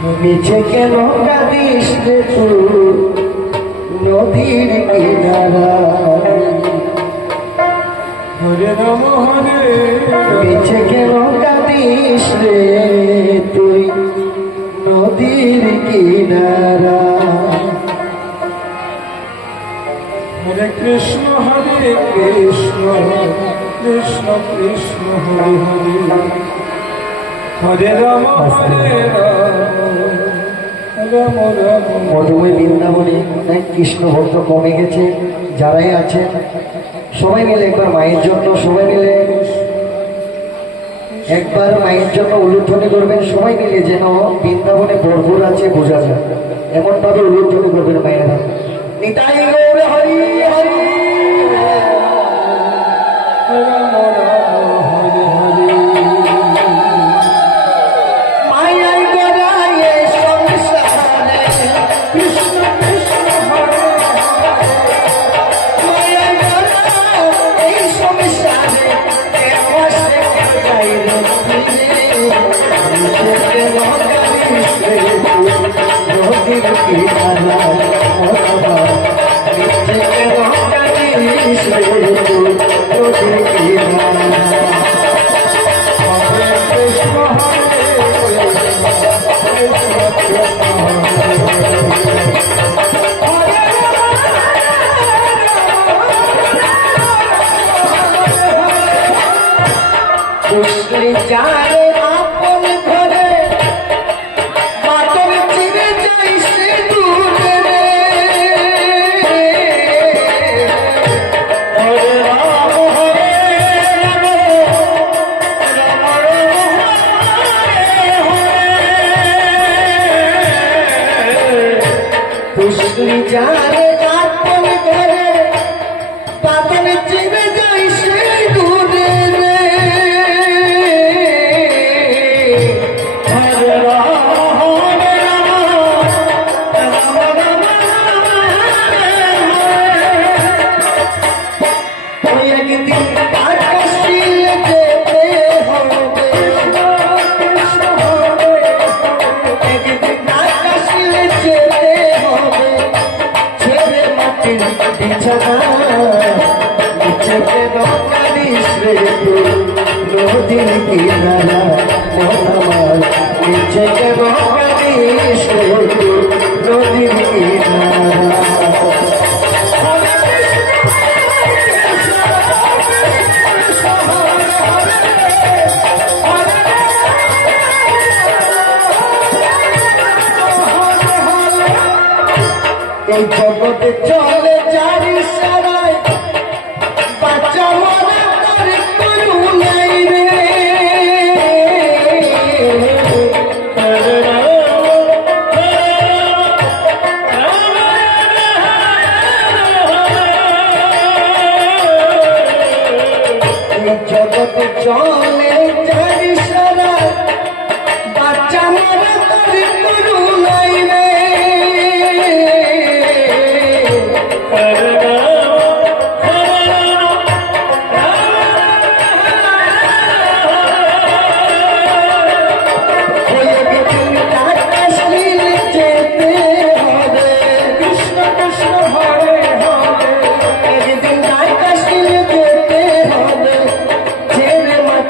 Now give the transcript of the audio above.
নিচে কেন কাঁদিস রে তুই নদীর কিনারা হরে রাম হরে নিচে কেন কাঁদিস রে তুই নদীর কিনারা হরে কৃষ্ণ হরে কৃষ্ণ কৃষ্ণ কৃষ্ণ হরে হরে। হরে রাম হরে রাম। মধুময় বৃন্দাবনে কৃষ্ণ ভক্ত কমে গেছে, যারাই আছে সবাই মিলে একবার মায়ের জন্য, সবাই মিলে একবার মায়ের জন্য উলুধ্বনি করবেন। সবাই মিলে যেন বৃন্দাবনে ভরপুর আছে, বোঝা যায়। এমনভাবে উলুধ্বনি করবেন মায়েরা। নদীর जाने जाते जातन धर पापन चिर এই জগতে চলে যারি সবাই। বাচ্চা মারা করে কোনো নাই রে। জগতে চলে যারি সবাই। বাচ্চা মারা কোনো নাই রে।